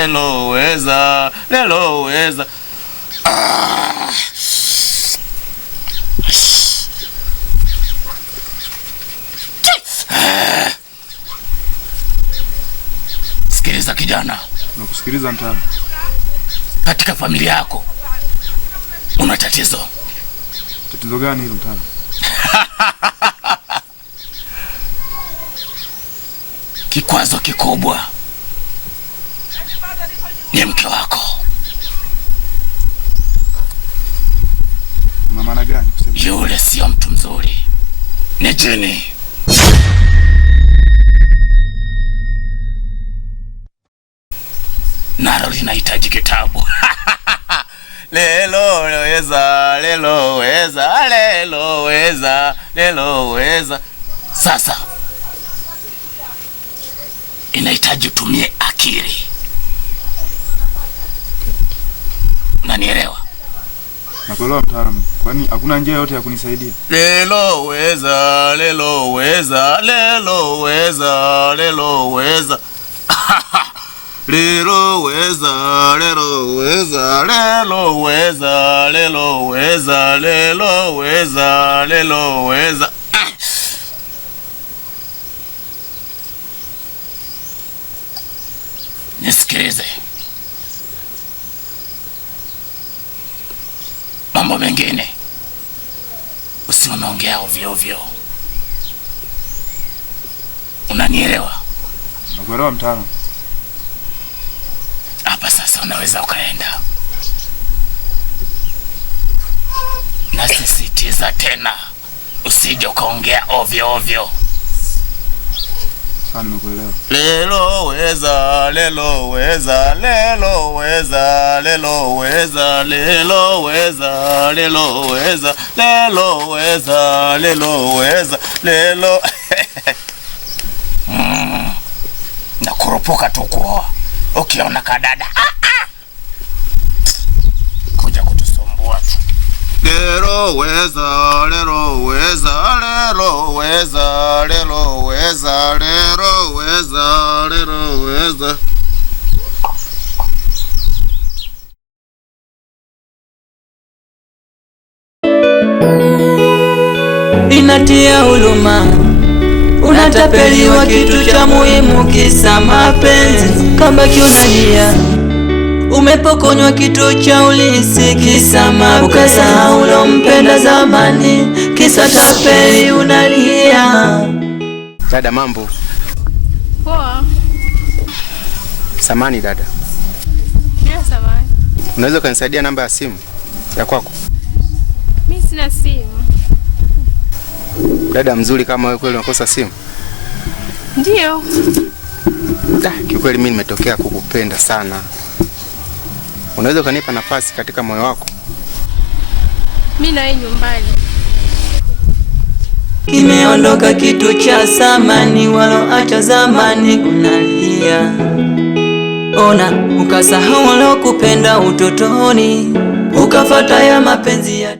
leloweza, leloweza. Sikiliza kijana. Nakusikiliza mtaalamu. Katika familia yako una tatizo. Tatizo gani hilo mtaalamu? Kikwazo kikubwa ni mke wako. Una maana gani kusema? Yule sio mtu mzuri, ni jini. Nalo linahitaji kitabu. Leloweza, leloweza, leloweza, leloweza. Sasa inahitaji utumie akili. Unanielewa? Nakuelewa mtaalamu. Kwani hakuna njia yote ya kunisaidia? Leloweza, leloweza, leloweza, leloweza. Leloweza, leloweza, leloweza, leloweza, leloweza, leloweza. Nisikilize. Mambo mengine usiongea ovyo ovyo. Unanielewa? Nakuelewa mtaalamu. Hapa sasa unaweza ukaenda. Nasisitiza tena, usije ukaongea ovyo ovyo. Sawa, nimekuelewa. Leloweza, leloweza, leloweza, leloweza, leloweza, leloweza, leloweza, leloweza, lelo. Nakurupuka tu kuoa. Ukiona kadada kuja kutusumbua tu. Leloweza, leloweza, leloweza, leloweza, leloweza, leloweza. Inatia huruma, unatapeliwa kitu cha muhimu kisa mapenzi. Kama kiunalia umepokonywa kitu cha ulisi kisa mapenzi. Ukasahau ulompenda zamani kisa tapeli unalia. Dada, mambo? Poa. Samani dada. Ndio samani. Unaweza kunisaidia namba ya simu ya kwako? Mimi sina simu. Dada mzuri kama wewe kweli unakosa simu? Ndio. Kiukweli mimi nimetokea kukupenda sana. Unaweza kunipa nafasi katika moyo wako? Mimi na nyumbani. Kimeondoka kitu cha samani, waloacha zamani kunalia. Ona ukasahau walokupenda utotoni, ukafuata ya mapenzi ya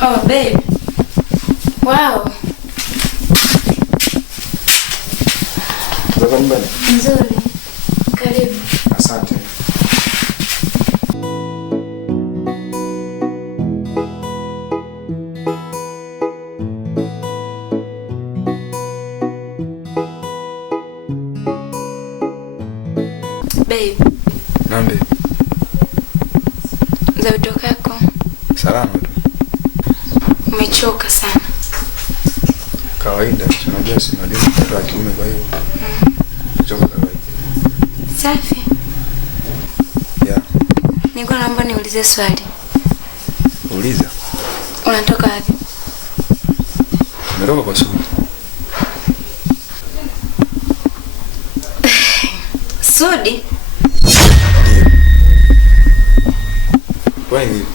Oh, babe. Wow. Zaka mbele. Nzuri. Karibu. Asante. Babe. Nambe. Za utokako. Salama tu. Umechoka sana. Kawaida, tunajua si mwalimu mtoto wa kiume kwa hiyo. Choka kawaida. Safi. Yeah. Nilikuwa naomba niulize swali. Uliza. Unatoka wapi? Nimetoka kwa Sudi. Sudi? Kwa nini?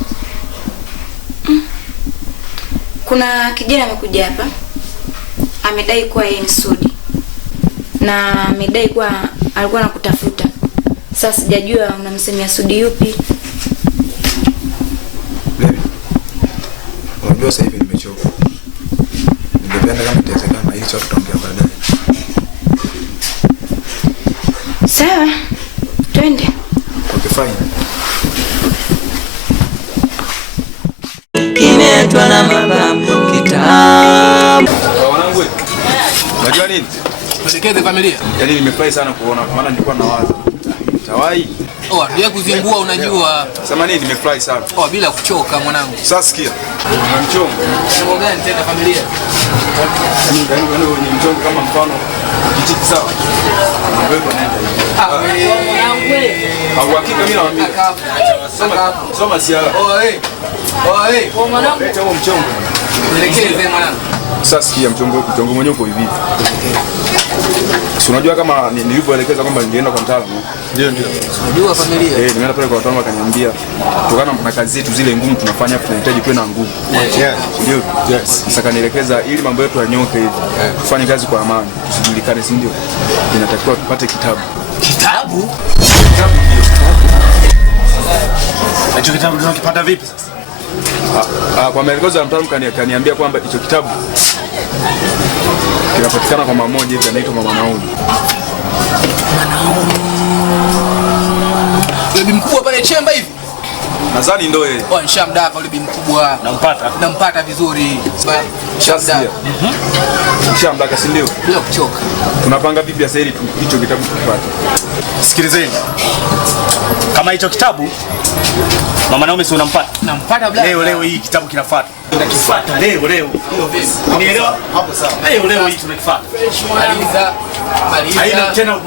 Kuna kijana amekuja hapa. Amedai kuwa yeye ni Sudi. Na amedai kuwa alikuwa anakutafuta. Sasa sijajua unamsemea Sudi yupi? Baby. Unajua sasa hivi nimechoka. Ningependa kama itawezekana hili swali tutaongea baadaye. Sawa. Twende. Okay, fine. Kimetwa na mababu kitabu. Wanangu, unajua nini? Tuelekeze familia. Yaani nimefurahi sana kuona maana nilikuwa nawaza. Tawai. Oh, ndio kuzingua unajua. Sema nini nimefurahi sana. Oh, bila kuchoka mwanangu. Sasa sikia. Una mchongo. Mchongo gani tena familia? Yaani wenye mchongo kama mfano kijiji sawa. Mambo yetu yanaenda hivi. Mwanangu wewe. Au hakika mimi nawaambia. Soma siala. Oh, mwanangu. Leta huo mchongo. Tuelekeze mwanangu. Sasa sikia mchongo mwenyewe uko hivi. Si unajua kama nilivyoelekeza kwamba nilienda kwa mtaalamu. Ndio. Unajua familia. Nimeenda pale kwa wataalamu akaniambia kutokana na kazi zetu zile ngumu tunafanya tunahitaji kuwa na nguvu. Ndio. Yes. Sasa kanielekeza ili mambo yetu yanyoke hivi. Tufanye kazi kwa amani, tusijulikane, si ndio? Inatakiwa tupate kitabu. Kitabu? Hicho kitabu tunakipata vipi sasa? Kwa maelekezo ya mtaalamu kaniambia kwamba hicho kitabu kinapatikana kwa mama mmoja hivi anaitwa Mama Naomi. Bibi mkubwa pale chemba hivi. Nadhani ndio yeye. Oh, nishamdaka yule bibi mkubwa. Nampata vizuri. Nishamdaka. Nishamdaka, si ndio? Bila kuchoka. Tunapanga vipi sasa ili hicho kitabu tukipate? Sikilizeni. Kama hicho kitabu Mama Naomi si unampata? Nampata bla. Leo hii kitabu kinafuata. Tunakifuata leo. Unielewa? Hapo sawa. Leo hii tunakifuata. Maliza. Haina tena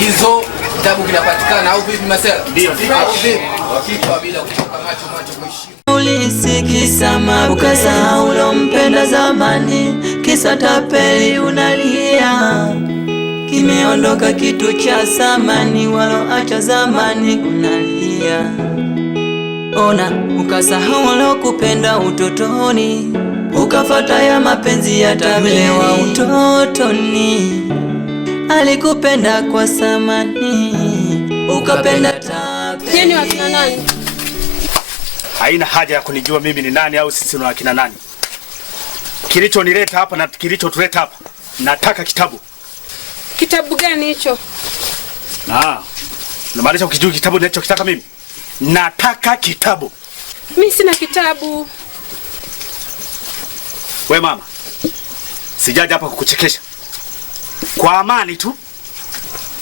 hizo kitabu kinapatikana au vipi Masela? Ndio. Au vipi? Hakika bila kuchoka macho kuheshimu. Ulisikisa mabukasa ulompenda zamani, kisa tapeli unalia. Kimeondoka kitu cha samani, waloacha zamani kunalia. Ona ukasahau ulokupenda utotoni, ukafata ya mapenzi ya tabele wa utotoni. Alikupenda kwa samani, ukapenda tabele. Yeni wakina nani? haina haja ya kunijua mimi ni nani au sisi ni wakina nani. Kilichonileta hapa na kilichotuleta hapa, nataka kitabu. Kitabu gani hicho? Namaanisha ukijua kitabu ninachokitaka mimi. Nataka kitabu. Mimi sina kitabu. We mama, sijaja hapa kukuchekesha. Kwa amani tu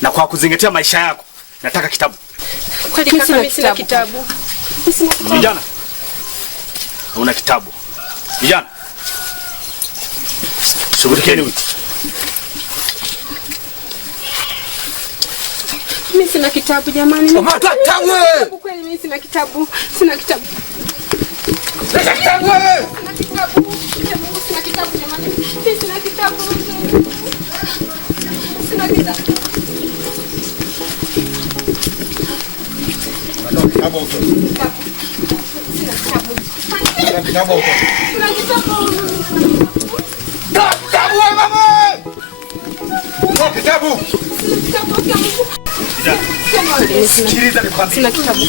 na kwa kuzingatia maisha yako, nataka kitabu. Kweli kaka, mimi sina kitabu. Vijana, una kitabu. Vijana, shughulikieni huyu. Mimi sina kitabu jamani. Kitabu Kweli mimi sina kitabu. Sina kitabu. Leta kitabu wewe. Sina kitabu. Sina kitabu jamani. Mimi sina kitabu. Sina kitabu. Natoa kitabu huko. Sina kitabu. Natoa kitabu huko. Sina kitabu. Kitabu wewe mama. Natoa kitabu. Sikiliza nikwambie. Sina kitabu.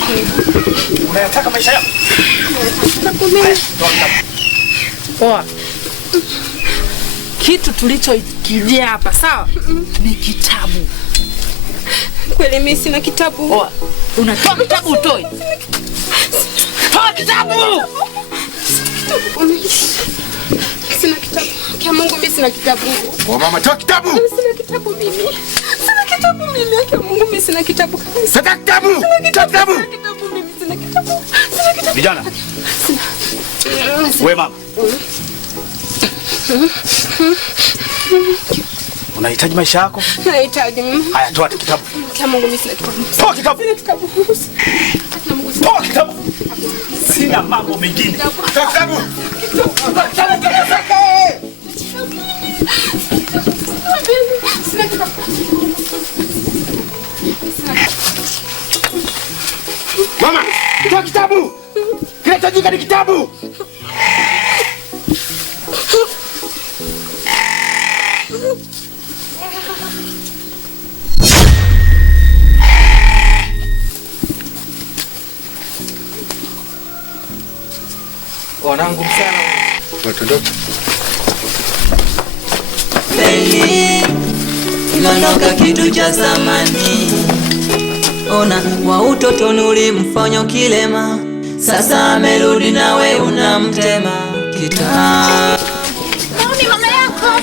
Unayataka maisha yako? Poa. Kitu tulichokijia hapa sawa? Ni kitabu. Kweli mimi sina kitabu. Poa. Unatoa kitabu utoi. Toa kitabu. Sina kitabu. Kwa Mungu mimi sina kitabu. Kwa mama toa kitabu. Sina kitabu mimi. Sina kitabu mimi. Kwa Mungu mimi sina kitabu. Sasa kitabu. Kitabu. Sina kitabu mimi. Sina kitabu. Sina kitabu. Vijana. We mama. Unahitaji maisha yako? Nahitaji. Haya, toa kitabu. Kwa Mungu mimi sina kitabu. Toa kitabu. Sina kitabu. Toa kitabu. Sina mambo mengine. Toa kitabu. Toa kitabu. Sina kitabu. Mama, toa kitabu. Kinahitajika ni kitabu. Wanangu sana. Watondoka. Inaondoka kitu cha zamani. Ona wa utotoni ulimfanya kilema, sasa amerudi nawe unamtema kitaa. Ni mama yako.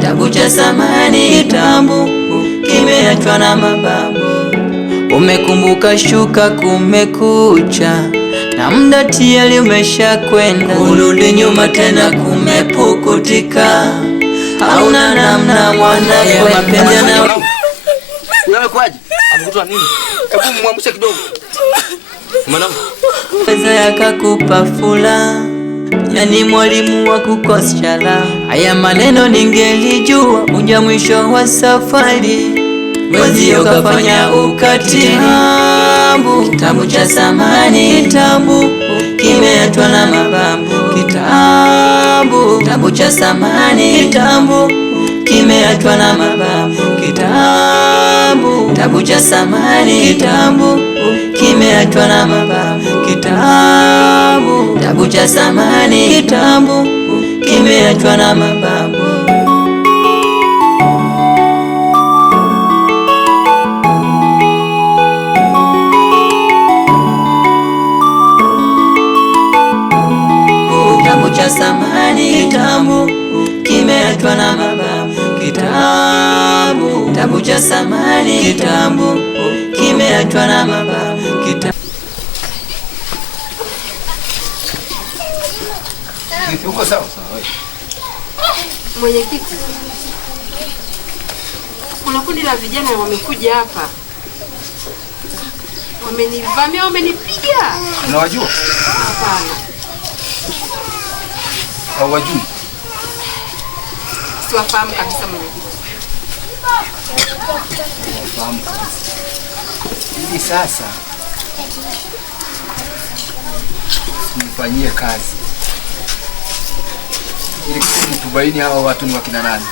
Kitabu cha zamani, kitabu kimeachwa na mababu. Umekumbuka shuka, kumekucha na muda tayari umesha kwenda. Urudi nyuma tena kumepukutika, hauna namna mwana kwa mapenzi na Wewe kwaje? Amekutoa nini? Hebu mwamshe kidogo. Mwanangu. pesa yakakupa fula, yani mwalimu wa kukoshala. Haya maneno ningelijua, uja mwisho wa safari wenzio kafanya ukatili. Kitabu cha zamani, kitabu kimeachwa na mababu. Kitabu cha zamani, kitabu kimeachwa na mababu. Kitabu cha zamani, kitabu kimeachwa na mababu. Kitabu cha zamani, kitabu kimeachwa na mababu. Kitabu cha zamani, kitabu kimeachwa na mababu. Kitabu cha zamani, kitabu kimeachwa na mababu. Uko sawa? Mwenyekiti, kuna kundi la vijana wamekuja hapa, wamenivamia, wamenipiga. Unawajua? Hapana, Hawajui. siwafahamu kabisa mwenyekiti. Fahamu kabisa. Hivi sasa nifanyie kazi ili kusudi tubaini hawa watu ni wakina nani.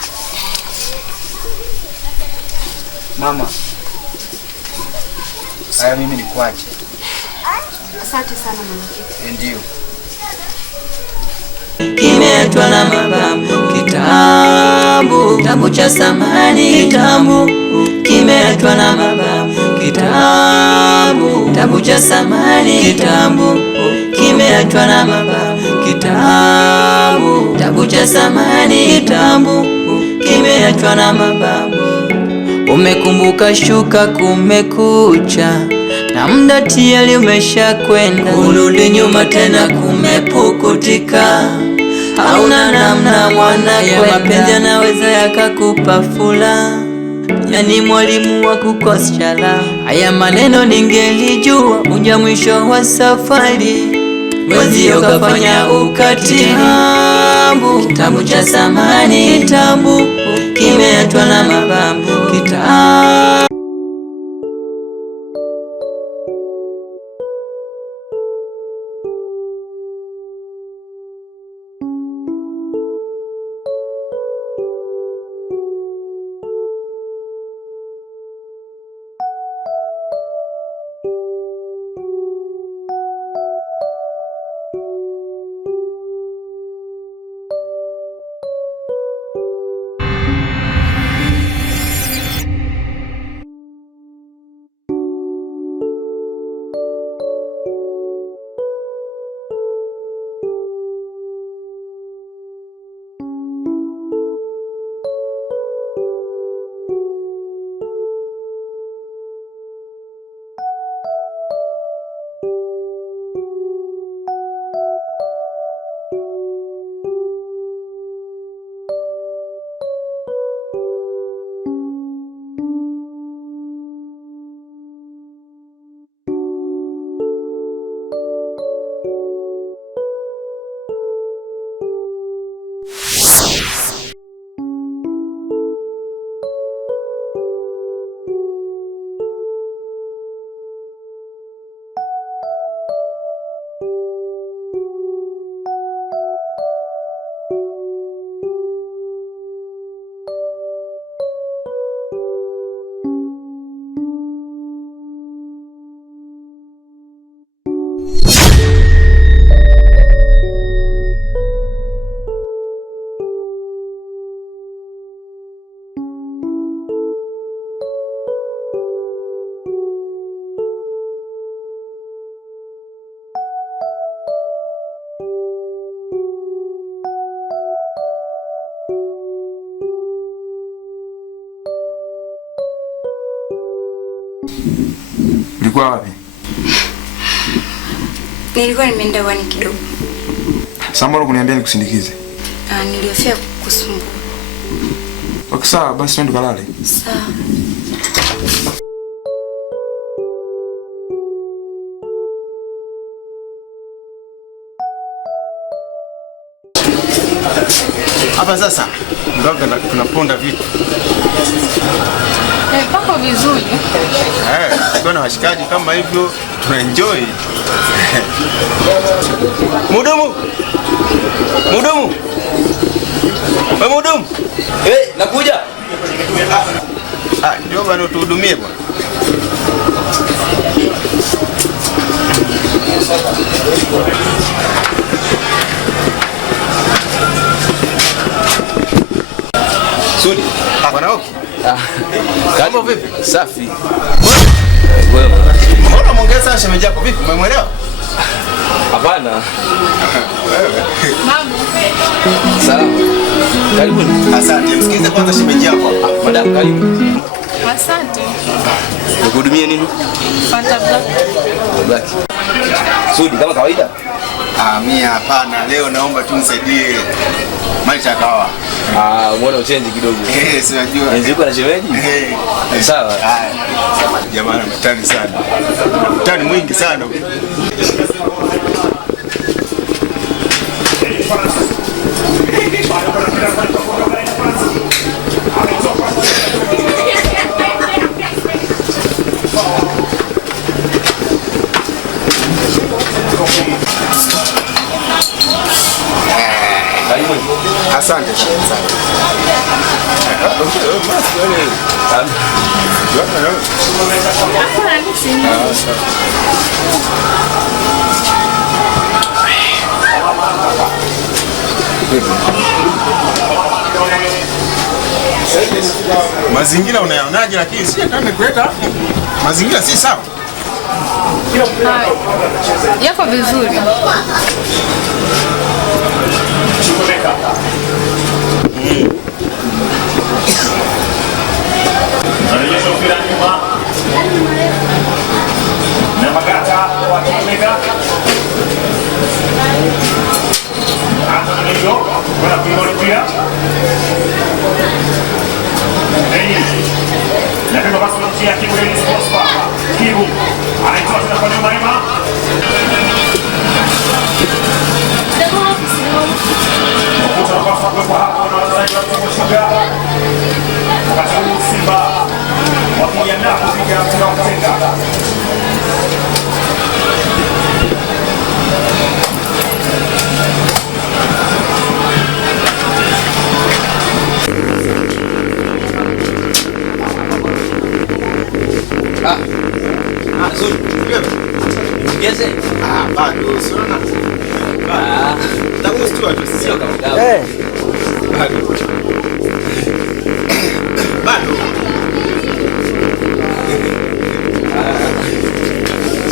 Mama, haya mimi ni kwaje? Asante sana mwenyekiti. Ndio. Kimeachwa na mababu. Kitabu cha zamani, kitabu kimeachwa na mababu. Kitabu cha zamani, kitabu kimeachwa na mababu. Kitabu cha zamani, kitabu kimeachwa na mababu. Umekumbuka shuka, kumekucha na muda tayari umesha kwenda. Urudi nyuma tena kumepukutika, hauna namna mwana kwa mapenzi anaweza yakakupa fula, yani mwalimu wa kukoshala. Haya maneno ningelijua, uja mwisho wa safari wenzio kafanya ukatili. Kitabu cha zamani, kitabu kimeachwa na mababu. Kitabu Ulikuwa wapi? Nilikuwa nimeenda wani kidogo. Sambalo kuniambia nikusindikize. Nilihofia kukusumbua. Okay, sawa, basi twende kalale. Sawa. Hapa sasa ndio tunaponda vitu. Pako vizuri. Tukiwa na washikaji kama hivyo tunaenjoy. Mudumu. Mudumu. Wewe mudumu. Nakuja. Ndio bwana tuhudumie bwana. Sudi. Bwana Oki. Karibu vipi? Safi. Wewe. Mbona muongeza shemeji yako vipi? Umemwelewa? Hapana. Mambo. Salamu. Karibu. Asante. Msikize kwanza shemeji yako. Madam, karibu. Asante. Nikuhudumie nini? Fanta black. Sudi, kama kawaida? Mimi hapana. Leo naomba tu nisaidie maisha ya kawa. Umeona uchenji kidogo. Si najua. Nziko na shemeji? Sawa. Jamani mtani sana. Mtani mwingi sana. Asante sana. Mazingira unayaonaje? Lakini si kama kuleta mazingira si sawa. Yako vizuri.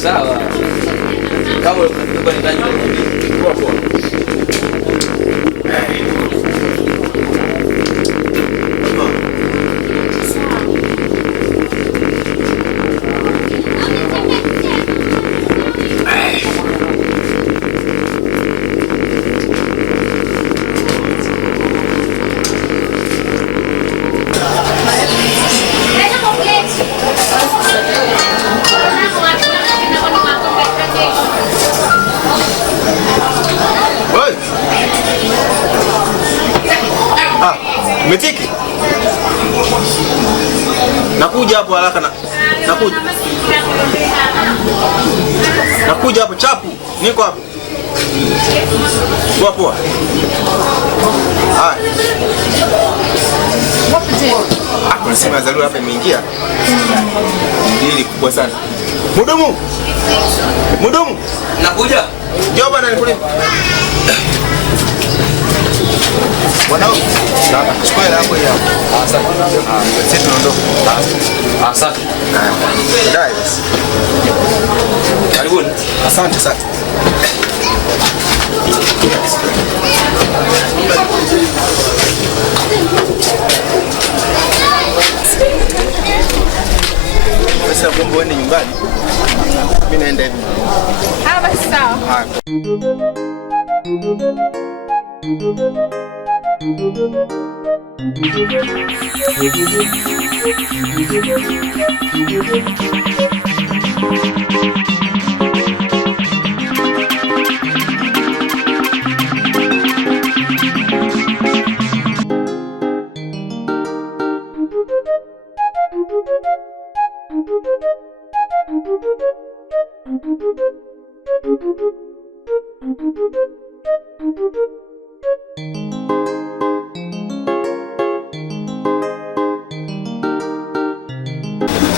Sawa. Kama ulikuwa unataka kuwa poa. Umetiki? Nakuja hapo haraka na nakuja. Nakuja hapo chapu. Niko hapo. Poa poa. Haya. Wapi tena? Kuna simu ya dharura hapa imeingia. Ndili kubwa sana. Mudumu. Mudumu. Nakuja. Njoo bana nikule. Wanao. Sawa. Chukua ile hapo hiyo. Asante. Sisi tunaondoka. Asante. Dai basi. Karibuni. Asante sana. Pesa Naomba uende nyumbani. Mimi naenda hivi. Basi sawa.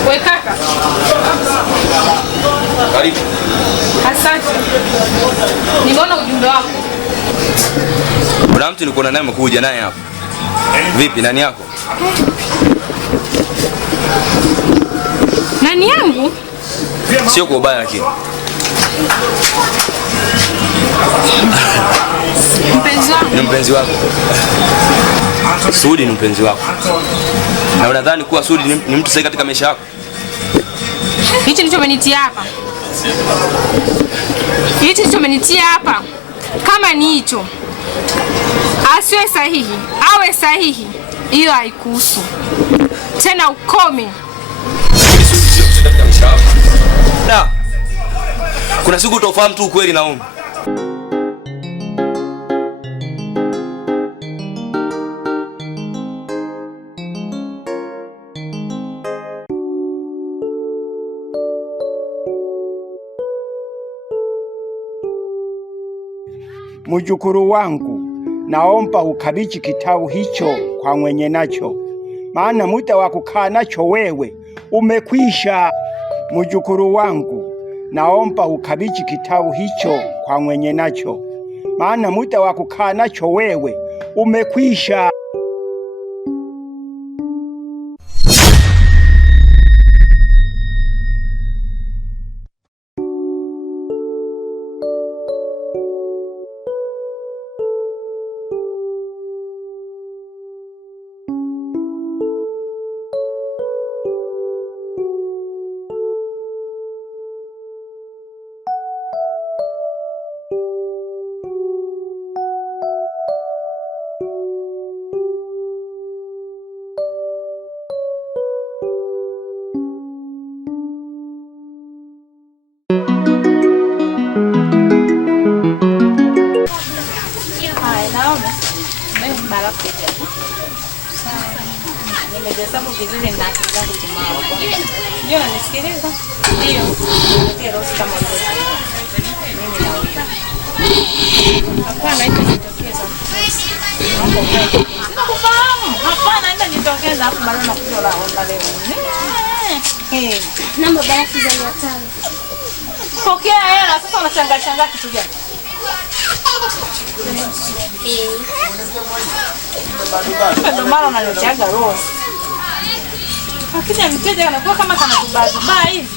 We kaka. Karibu. Asante. Nimeona ujumbe wako. Kuna mtu niko naye amekuja naye hapa. Vipi, nani yako? Nani yangu? Sio kwa ubaya lakini. Mpenzi wangu. Ni mpenzi wako. Sudi ni mpenzi wako. Na unadhani kuwa Sudi ni mtu sahihi katika maisha yako? Hichi ndicho umenitia hapa. Hichi ndicho umenitia hapa. Kama ni hicho, asiwe sahihi, awe sahihi, hiyo haikuhusu. Tena ukome. Sudi sio mtu katika maisha yako. Na kuna siku utafahamu tu ukweli Naomi. Mjukuru wangu, naomba ukabidhi kitabu hicho kwa mwenye nacho, maana muda wa kukaa nacho wewe umekwisha. Mjukuru wangu, naomba ukabidhi kitabu hicho kwa mwenye nacho, maana muda wa kukaa nacho wewe umekwisha. Nimehesabu vizuri na akili zangu timamu. Ndio unanisikiliza? Ndio. Ndio rosi kama hiyo. Mimi naona. Hapana, hicho kitokeza. Nakufahamu. Hapana, enda nitokeza hapo bado nakuja la onda leo. Namba barafu za 500. Pokea hela sasa, unachanga kitu gani? Ndio maana unanichaga Rose. Akija mteja anakuwa kama kana kubaba hivi.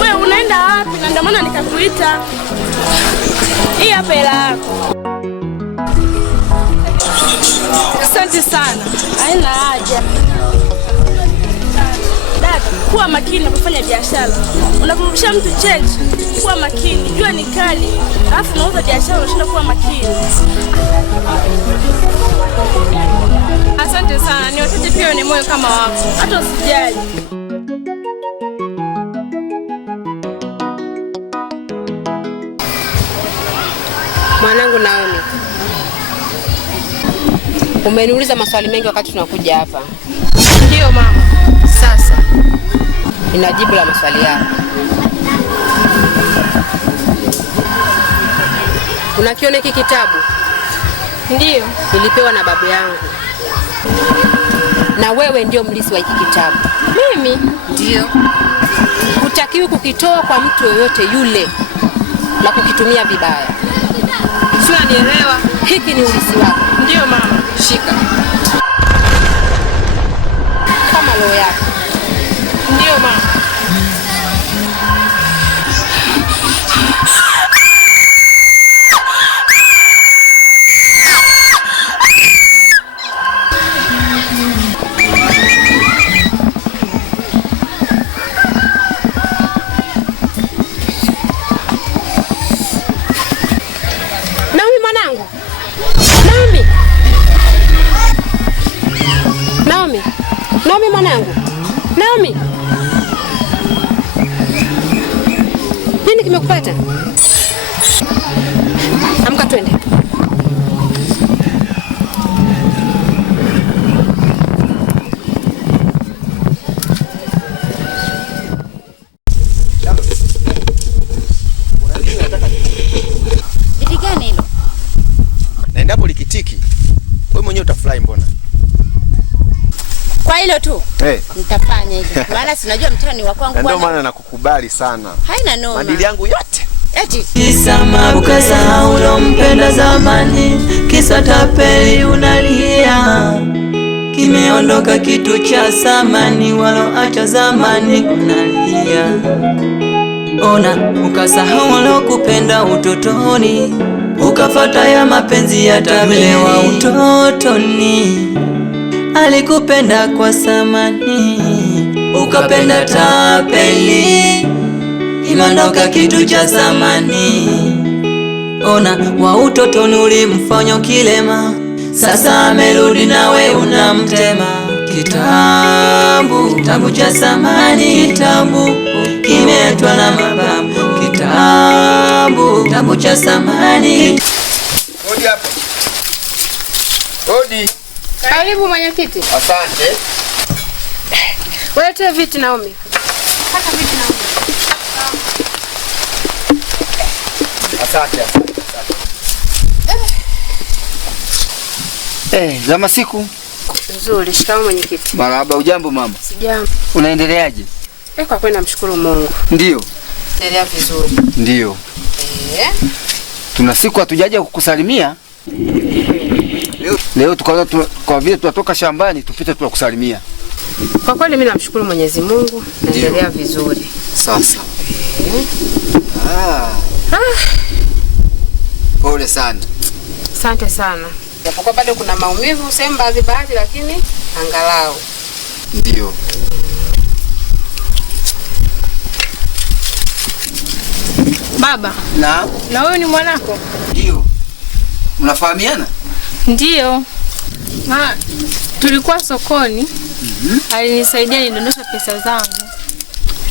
Wewe unaenda wapi? Na ndio maana nikakuita. Hii hapa hela yako. Asante sana. Haina haja. Dada, kuwa makini unapofanya biashara. Unapomrudishia mtu change, kuwa makini. Jua ni kali. Alafu unauza biashara unashinda kuwa makini. Asante sana. Ni wachache pia wenye moyo kama wako. Hata usijali. Mwanangu Naomi, umeniuliza maswali mengi wakati tunakuja hapa. Ndio mama. Sasa ninajibu la maswali yako. Unakiona hiki kitabu? Ndio. Nilipewa na babu yangu. Na wewe ndio mlisi wa hiki kitabu. Mimi? Ndio. Hutakiwi kukitoa kwa mtu yoyote yule na kukitumia vibaya. Sio, nielewa. Hiki ni ulisi wako. Ndio mama. Shika. Kama roho yako. Ndio mama. Naomi mwanangu. Naomi. Nini kimekupata? Amka twende. Didi gani hilo? Na endapo likitiki, wewe mwenyewe utafurahi mbona? Kwa hilo tu? Nitafanya hivyo. Maana si unajua mtani wa kwangu bwana. Ndio maana nakukubali sana. Haina noma. Madili yangu yote. Eti Kisama ukasahau ulompenda zamani, kisa tapeli unalia. Kimeondoka kitu cha samani, waloacha zamani unalia. Ona ukasahau ulokupenda utotoni, ukafata ya mapenzi ya tabele wa utotoni. Alikupenda kwa samani, ukapenda tapeli, imeondoka kitu cha samani. Ona wa utotoni ulimfanya kilema, sasa amerudi nawe unamtema. Kitabu cha samani, kitabu kimetwa na mababu. Kitabu cha samani. Hodi hapo. Hodi. Karibu mwenyekiti. Asante. Walete viti Naomi. Paka viti Naomi. Asante. Zama siku. Nzuri, shikamoo mwenyekiti. Marahaba, ujambo mama? Sijambo. Unaendeleaje? Kwa kweli namshukuru Mungu. Ndio. Endelea vizuri. Ndio. Tuna siku hatujaja kukusalimia. Leo tukaona kwa vile tunatoka shambani tupite tunakusalimia. Kwa kweli mimi namshukuru Mwenyezi Mungu, naendelea vizuri. Sasa. Pole sana. Asante sana. Japokuwa bado kuna maumivu sehemu baadhi, lakini angalau. Ndio. Baba. Na wewe ni mwanako? Ndio. Mnafahamiana? Ndio. Tulikuwa sokoni. Alinisaidia nidondosha pesa zangu.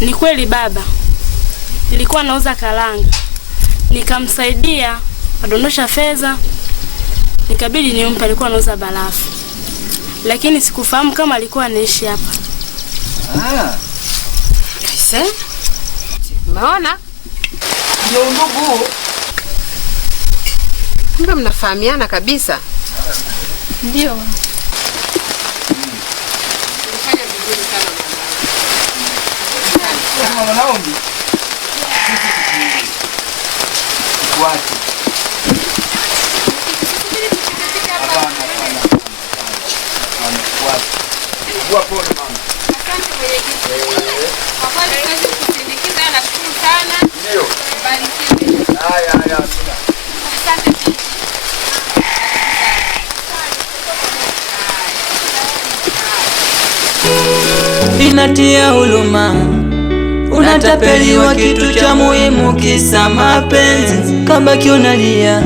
Ni kweli baba. Nilikuwa nauza karanga. Nikamsaidia adondosha fedha. Nikabidi nimpe, alikuwa anauza barafu. Lakini sikufahamu kama alikuwa anaishi hapa. Kise? Umeona? Ndio ndugu. Kumbe mnafahamiana kabisa. Ndio. Unafanya vizuri sana mama. Mama Naomi. Wapi? Kwa pole mama. Asante mwenyekiti. Kwa kweli siwezi kusindikiza, nashukuru sana. Ndio. Barikiwe. Haya. Asante. Inatia huruma, unatapeliwa kitu cha muhimu kisa mapenzi, kabaki unalia.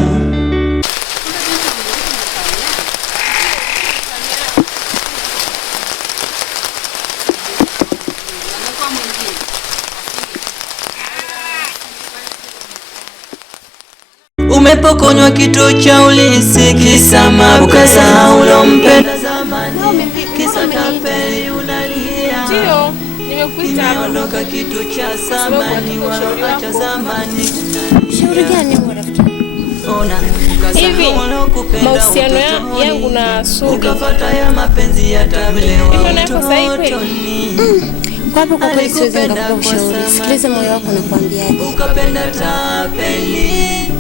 Umepokonywa kitu cha ulisi kisa mapenzi, ukasahau ulompenda zamani, kisa tapeli unalia. Ndio, nimekuita hapa. Ondoka kitu cha zamani, wala cha zamani. Shauri gani rafiki? Ona, Hivi mahusiano yangu na Sudi ukafuata ya mapenzi ya tabele niko sahihi kweli? Kwa hapo kwa kweli siwezi nikakupa ushauri. Sikiliza moyo wako nakwambiaje. Ukapenda tapeli,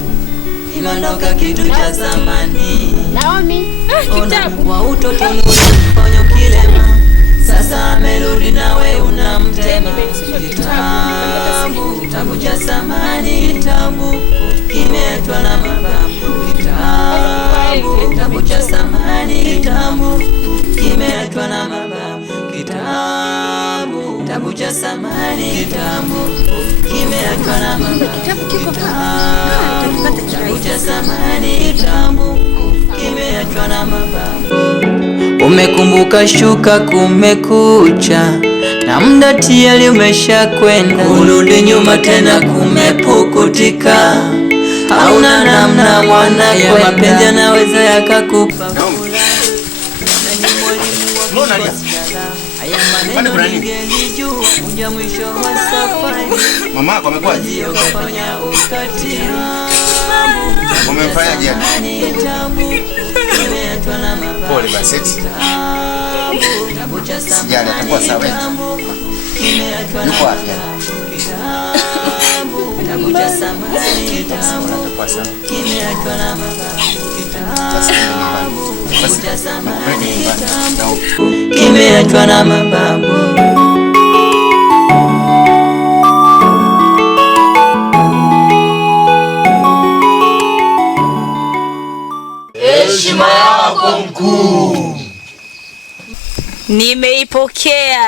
imeondoka kitu cha zamani. Naomi, kitabu kwa utotoni ulifanya kilema, sasa amerudi nawe unamtema. Kitabu cha zamani, kitabu kimetwa na mababu. Kitabu cha zamani, kitabu kimetwa na mababu. Kitabu cha zamani, kitabu kimetwa na mababu. Kitabu cha zamani, kitabu kimetwa na mababu. Umekumbuka shuka, kumekucha na muda tayari umesha kwenda, urudi nyuma tena kumepukutika. Hauna namna mwana, kwa mapenzi yanaweza yakakupa. Mama yako amekwaje? Umemfanya gani? Pole basi. Sijali, atakuwa sawa. Yuko wapi? Kimeachwa na mababu. Heshima yako mkuu. Nimeipokea.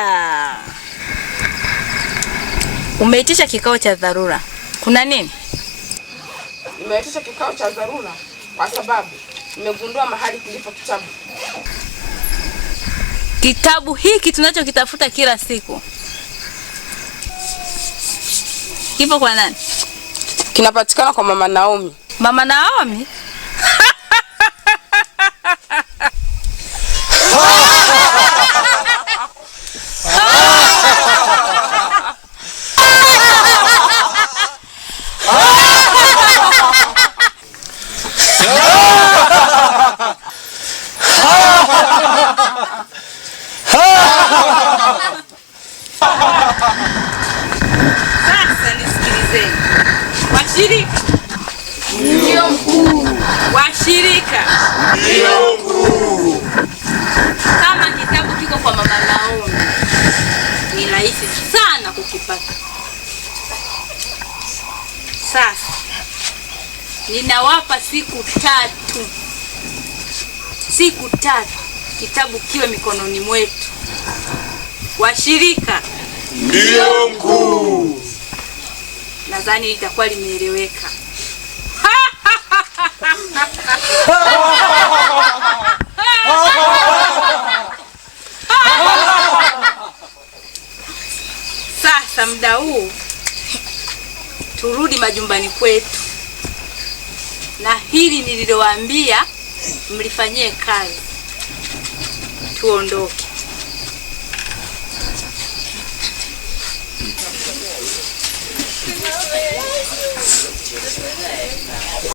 Umeitisha kikao cha dharura. Kuna nini? Nimeitisha kikao cha dharura kwa sababu nimegundua mahali kilipo kitabu. Kitabu hiki tunachokitafuta kila siku kipo kwa nani? Kinapatikana kwa Mama Naomi. Mama Naomi? Sasa nisikilizeni. Washirika. Ndio mkuu. Washirika. Ndio mkuu. Kama kitabu kiko kwa Mama Naomi, ni rahisi sana kukipata. Sasa ninawapa siku 3. Siku 3 kitabu kiwe mikononi mwetu. Washirika. Ndio mkuu. Nadhani litakuwa limeeleweka. Sasa muda huu turudi majumbani kwetu, na hili nililowaambia mlifanyie kazi. Tuondoke.